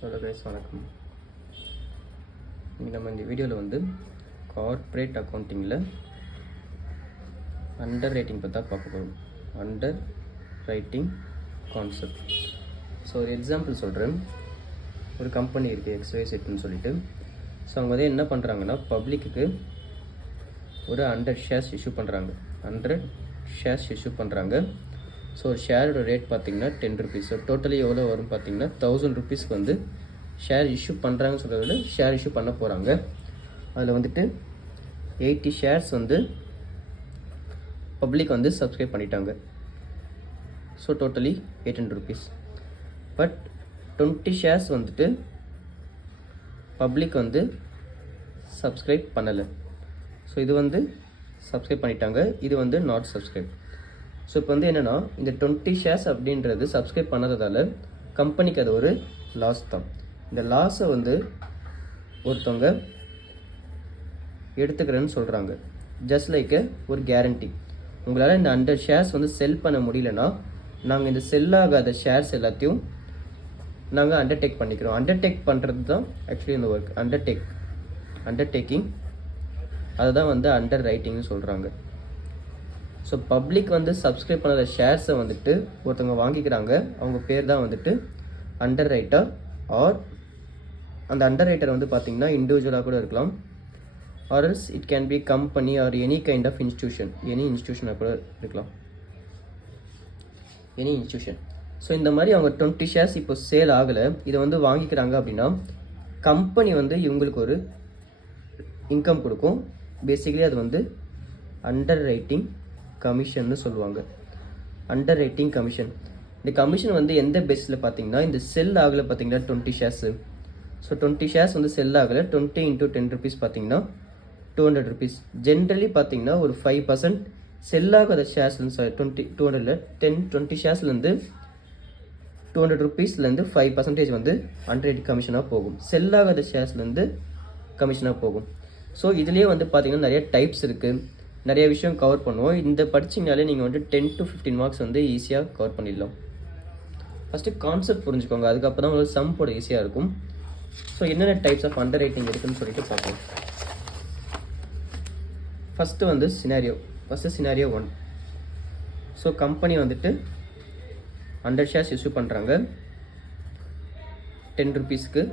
Hello guys, வணக்கம். இன்றைக்கி நம்ம இந்த வீடியோவில் வந்து கார்ப்பரேட் அக்கௌண்டிங்கில் அண்டர் ரைட்டிங் பற்றி தான் பார்க்க போகிறோம். Under writing concept. ஸோ ஒரு எக்ஸாம்பிள் சொல்கிறேன். ஒரு கம்பெனி இருக்குது XYZன்னு சொல்லிட்டு. ஸோ அவங்க வந்து என்ன பண்ணுறாங்கன்னா பப்ளிக்கு ஒரு 100 ஷேர்ஸ் இஷ்யூ பண்ணுறாங்க. 100 ஷேர்ஸ் இஷ்யூ பண்ணுறாங்க. ஸோ ஒரு ஷேரோட ரேட் பார்த்திங்கன்னா 10 rupees. ஸோ டோட்டலி எவ்வளோ வரும் பார்த்திங்கன்னா 1000 rupeesக்கு வந்து ஷேர் இஷ்யூ பண்ணுறாங்கன்னு சொல்கிறத விட ஷேர் இஷ்யூ பண்ண போகிறாங்க. அதில் வந்துட்டு 80 ஷேர்ஸ் வந்து பப்ளிக் வந்து சப்ஸ்கிரைப் பண்ணிட்டாங்க. So totally 800 rupees. But 20 shares வந்துட்டு பப்ளிக் வந்து சப்ஸ்கிரைப் பண்ணலை. ஸோ இது வந்து சப்ஸ்கிரைப் பண்ணிட்டாங்க, இது வந்து நாட் சப்ஸ்கிரைப். ஸோ இப்போ வந்து என்னென்னா இந்த 20 ஷேர்ஸ் அப்படின்றது சப்ஸ்கிரைப் பண்ணாததால் கம்பெனிக்கு அது ஒரு லாஸ் தான். இந்த லாஸை வந்து ஒருத்தவங்க எடுத்துக்கிறேன்னு சொல்கிறாங்க. ஜஸ்ட் லைக் ஒரு கேரண்டி. உங்களால் இந்த 100 ஷேர்ஸ் வந்து செல் பண்ண முடியலன்னா நாங்கள் இந்த செல் ஆகாத ஷேர்ஸ் எல்லாத்தையும் நாங்கள் அண்டர்டேக் பண்ணிக்கிறோம். அண்டர்டேக் பண்ணுறது தான் ஆக்சுவலி இந்த ஒர்க். அண்டர்டேக்கிங் அதை தான் வந்து அண்டர் ரைட்டிங்னு சொல்கிறாங்க. ஸோ பப்ளிக் வந்து சப்ஸ்கிரைப் பண்ணாத ஷேர்ஸை வந்துட்டு ஒருத்தவங்க வாங்கிக்கிறாங்க. அவங்க பேர் தான் வந்துட்டு அண்டர் ரைட்டர். ஆர் அந்த அண்டர் ரைட்டர் வந்து பார்த்திங்கன்னா இண்டிவிஜுவலாக கூட இருக்கலாம். Or else it can be company or any kind of institution. Any இன்ஸ்டியூஷனாக கூட இருக்கலாம். Any institution. ஸோ இந்த மாதிரி அவங்க 20 ஷேர்ஸ் இப்போ சேல் ஆகலை, இதை வந்து வாங்கிக்கிறாங்க அப்படின்னா கம்பெனி வந்து இவங்களுக்கு ஒரு இன்கம் கொடுக்கும். பேசிக்கலி அது வந்து அண்டர் ரைட்டிங் கமிஷன்னு சொல்லுவாங்க. Under writing commission. இந்த கமிஷன் வந்து எந்த பேஸில் பார்த்தீங்கன்னா இந்த செல் ஆகலை பார்த்தீங்கன்னா 20 ஷேர்ஸு. ஸோ 20 ஷேர்ஸ் வந்து செல் ஆகலை. 20 × 10 rupees பார்த்தீங்கன்னா 200 rupees. ஜென்ரலி பார்த்தீங்கன்னா ஒரு 5% செல் ஆகாத ஷேர்ஸ்லேருந்து 20 ஷேர்ஸ்லேருந்து 200 rupeesலேருந்து 5% வந்து அண்டர் ரைட்டிங் கமிஷனாக போகும். செல் ஆகாத ஷேர்ஸ்லேருந்து கமிஷனாக போகும். ஸோ இதுலேயே வந்து பார்த்தீங்கன்னா நிறைய டைப்ஸ் இருக்குது, நிறைய விஷயம் கவர் பண்ணுவோம். இந்த படிச்சிங்கனாலே நீங்கள் வந்து 10 to 15 மார்க்ஸ் வந்து ஈஸியாக கவர் பண்ணிடலாம். ஃபஸ்ட்டு கான்செப்ட் புரிஞ்சுக்கோங்க, அதுக்கப்புறம் தான் உங்களுக்கு சம் போட ஈஸியாக இருக்கும். ஸோ என்னென்ன டைப்ஸ் ஆஃப் அண்டர் ரைட்டிங் இருக்குதுன்னு சொல்லிட்டு பார்ப்போம். ஃபஸ்ட்டு வந்து சினாரியோ 1. ஸோ கம்பெனி வந்துட்டு 100 ஷேர்ஸ் இஷ்யூ பண்ணுறாங்க 10 rupeesக்கு,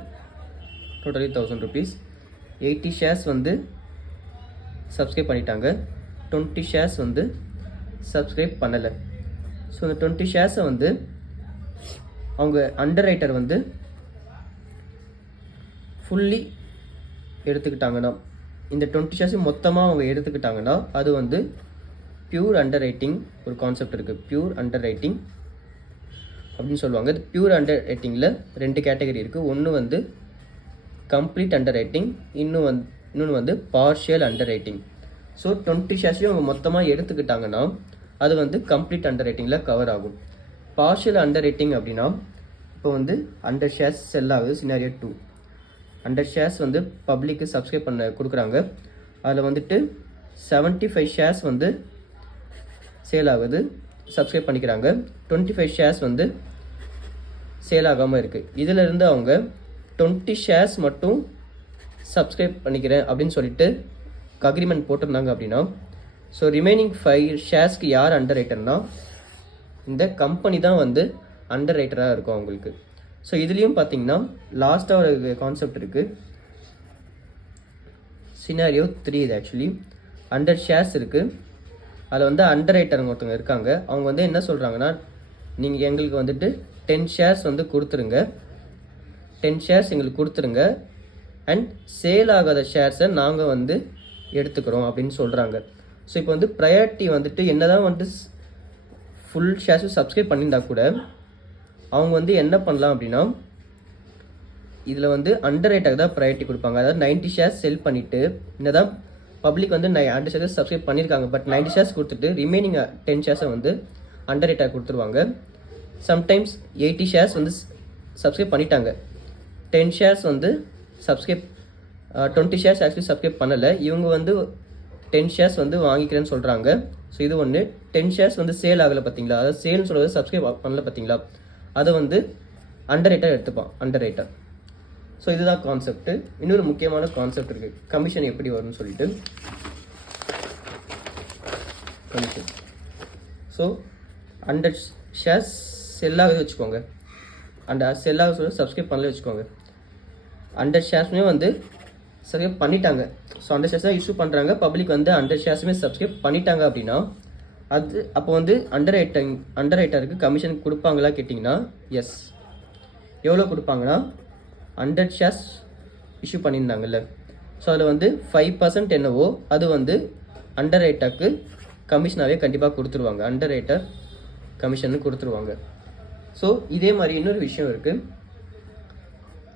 டோட்டலி 1000 rupees. 80 ஷேர்ஸ் வந்து சப்ஸ்கிரைப் பண்ணிட்டாங்க. 20 ஷேர்ஸ் வந்து சப்ஸ்கிரைப் பண்ணலை. ஸோ இந்த 20 ஷேர்ஸை வந்து அவங்க அண்டர் ரைட்டர் வந்து ஃபுல்லி எடுத்துக்கிட்டாங்கன்னா, இந்த 20 ஷேர்ஸையும் மொத்தமாக அவங்க எடுத்துக்கிட்டாங்கன்னா அது வந்து பியூர் அண்டர் ரைட்டிங் ஒரு கான்செப்ட் இருக்குது. பியூர் அண்டர் ரைட்டிங் அப்படின்னு சொல்லுவாங்க. இது பியூர் அண்டர் ரைட்டிங்கில் 2 கேட்டகரி இருக்குது. ஒன்று வந்து கம்ப்ளீட் அண்டர் ரைட்டிங், இன்னொன்று வந்து பார்ஷியல் அண்டர் ரைட்டிங். ஸோ 20 ஷேர்ஸையும் அவங்க மொத்தமாக எடுத்துக்கிட்டாங்கன்னா அது வந்து கம்ப்ளீட் அண்டர் ரைட்டிங்கில் கவர் ஆகும். பார்ஷியல் அண்டர் ரைட்டிங் அப்படின்னா இப்போ வந்து 100 ஷேர்ஸ் செல் ஆகுது. சினாரியோ 2. 100 ஷேர்ஸ் வந்து பப்ளிக்கு சப்ஸ்கிரைப் பண்ண கொடுக்குறாங்க. அதில் வந்துட்டு 75 ஷேர்ஸ் வந்து சேல் ஆகுது, சப்ஸ்கிரைப் பண்ணிக்கிறாங்க. 25 ஷேர்ஸ் வந்து சேல் ஆகாமல் இருக்குது. இதிலிருந்து அவங்க 20 ஷேர்ஸ் மட்டும் சப்ஸ்கிரைப் பண்ணிக்கிறேன் அப்படின்னு சொல்லிட்டு அக்ரிமெண்ட் போட்டிருந்தாங்க அப்படின்னா ஸோ ரிமைனிங் 5 ஷேர்ஸ்க்கு யார் அண்டர் ரைட்டர்னா இந்த கம்பெனி தான் வந்து அண்டர் ரைட்டராக இருக்கும் அவங்களுக்கு. ஸோ இதுலேயும் பார்த்தீங்கன்னா லாஸ்ட்டாக ஒரு கான்செப்ட் இருக்குது. சினாரியோ 3. இது ஆக்சுவலி 100 ஷேர்ஸ் இருக்குது. அதில் வந்து அண்டர் ரைட்டருங்க ஒருத்தவங்க இருக்காங்க. அவங்க வந்து என்ன சொல்கிறாங்கன்னா நீங்கள் எங்களுக்கு வந்துட்டு 10 ஷேர்ஸ் வந்து கொடுத்துருங்க, 10 ஷேர்ஸ் எங்களுக்கு கொடுத்துருங்க, அண்ட் சேல் ஆகாத ஷேர்ஸை நாங்கள் வந்து எடுத்துக்கிறோம் அப்படின்னு சொல்கிறாங்க. ஸோ இப்போ வந்து ப்ரையாரிட்டி வந்துட்டு என்ன தான் வந்துட்டு ஃபுல் ஷேர்ஸும் சப்ஸ்கிரைப் பண்ணியிருந்தா கூட அவங்க வந்து என்ன பண்ணலாம் அப்படின்னா இதில் வந்து அண்டர் ரைட்டருக்கு தான் ப்ரையாரிட்டி கொடுப்பாங்க. அதாவது 90 ஷேர்ஸ் செல் பண்ணிவிட்டு என்ன தான் பப்ளிக் வந்து 100 ஷேர்ஸ் சப்ஸ்கிரைப் பண்ணியிருக்காங்க, பட் 90 ஷேர்ஸ் கொடுத்துட்டு ரிமைனிங் 10 ஷேர்ஸை வந்து அண்டர் ரைட்டர் கொடுத்துருவாங்க. சம்டைம்ஸ் 80 ஷேர்ஸ் வந்து சப்ஸ்கிரைப் பண்ணிட்டாங்க, 10 ஷேர்ஸ் வந்து சப்ஸ்கிரைப் 20 ஷேர்ஸ் ஆக்சுவலி சப்ஸ்கிரைப் பண்ணலை, இவங்க வந்து 10 ஷேர்ஸ் வந்து வாங்கிக்கிறேன்னு சொல்கிறாங்க. ஸோ இது ஒன்று. 10 ஷேர்ஸ் வந்து சேல் ஆகலை பார்த்தீங்களா, அதாவது சேல்னு சொல்கிறது சப்ஸ்கிரைப் பண்ணல பார்த்தீங்களா, அதை வந்து அண்டர் ரைட்டர் எடுத்துப்பான். அண்டர் ரைட்டர் ஸோ இதுதான் கான்செப்ட். இன்னொரு முக்கியமான கான்செப்ட் இருக்குது, கமிஷன் எப்படி வரும்னு சொல்லிட்டு. கமிஷன் ஸோ 100 ஷேர்ஸ் செல்லாகவே வச்சுக்கோங்க, அந்த செல்லாக சப்ஸ்கிரைப் பண்ணல வச்சுக்கோங்க. 100 ஷேர்ஸுமே வந்து சப்ஸ்கிரைப் பண்ணிட்டாங்க. ஸோ 100 ஷேர்ஸ் தான் இஷ்யூ பண்ணுறாங்க, பப்ளிக் வந்து 100 ஷேர்ஸுமே சப்ஸ்கிரைப் பண்ணிட்டாங்க அப்படின்னா அது அப்போ வந்து அண்டர் ரைட்டருக்கு கமிஷன் கொடுப்பாங்களா கேட்டிங்கன்னா எஸ். எவ்வளோ கொடுப்பாங்கன்னா 100 ஷேர்ஸ் இஷ்யூ பண்ணியிருந்தாங்கல்ல, ஸோ அதில் வந்து 5% என்னவோ அது வந்து அண்டர் ரைட்டருக்கு கமிஷனாகவே கண்டிப்பாக கொடுத்துருவாங்க, அண்டர் ரைட்டர் கமிஷன் கொடுத்துருவாங்க. ஸோ இதே மாதிரி இன்னொரு விஷயம் இருக்குது,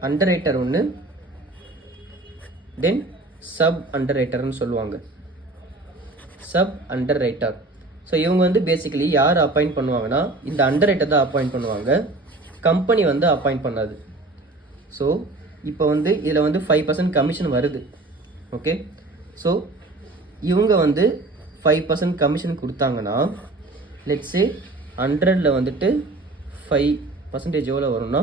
அண்டர் ரைட்டர் ஒன்று, தென் சப் அண்டர் ரைட்டர்னு சொல்லுவாங்க. சப் அண்டர் ரைட்டர், ஸோ இவங்க வந்து பேசிக்கலி யார் அப்பாயிண்ட் பண்ணுவாங்கன்னா இந்த அண்டர் ரைட்டர் தான் அப்பாயிண்ட் பண்ணுவாங்க, கம்பெனி வந்து அப்பாயிண்ட் பண்ணாது. ஸோ இப்போ வந்து இதில் வந்து 5% கமிஷன் வருது. ஓகே, ஸோ இவங்க வந்து 5% கமிஷன் கொடுத்தாங்கன்னா லெட்ஸே 100ல் வந்துட்டு 5% எவ்வளோ வரும்னா,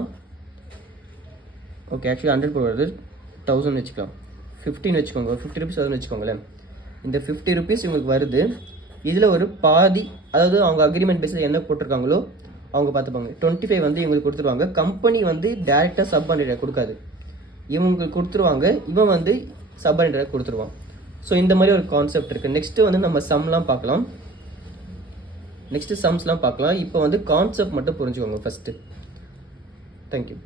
ஓகே ஆக்சுவலி 100 வருது, 1000 வச்சுக்கலாம், 15 வச்சுக்கோங்க, 50 ருபீஸ் வருதுன்னு வச்சுக்கோங்களேன். இந்த 50 ருபீஸ் இவங்களுக்கு வருது, இதில் ஒரு பாதி, அதாவது அவங்க அக்ரிமெண்ட் பேஸில் என்ன போட்டிருக்காங்களோ அவங்க பார்த்துப்பாங்க. 25 வந்து இவங்களுக்கு கொடுத்துருவாங்க, கம்பெனி வந்து டேரெக்டாக சப் அண்டர் கொடுக்காது, இவங்களுக்கு கொடுத்துருவாங்க, இவன் வந்து சப் அண்டர் கொடுத்துருவான். ஸோ இந்த மாதிரி ஒரு கான்செப்ட் இருக்குது. நெக்ஸ்ட்டு வந்து நம்ம சம்லாம் பார்க்கலாம், நெக்ஸ்ட்டு சம்ஸ்லாம் பார்க்கலாம். இப்போ வந்து கான்செப்ட் மட்டும் புரிஞ்சுக்கோங்க ஃபஸ்ட்டு. தேங்க்யூ.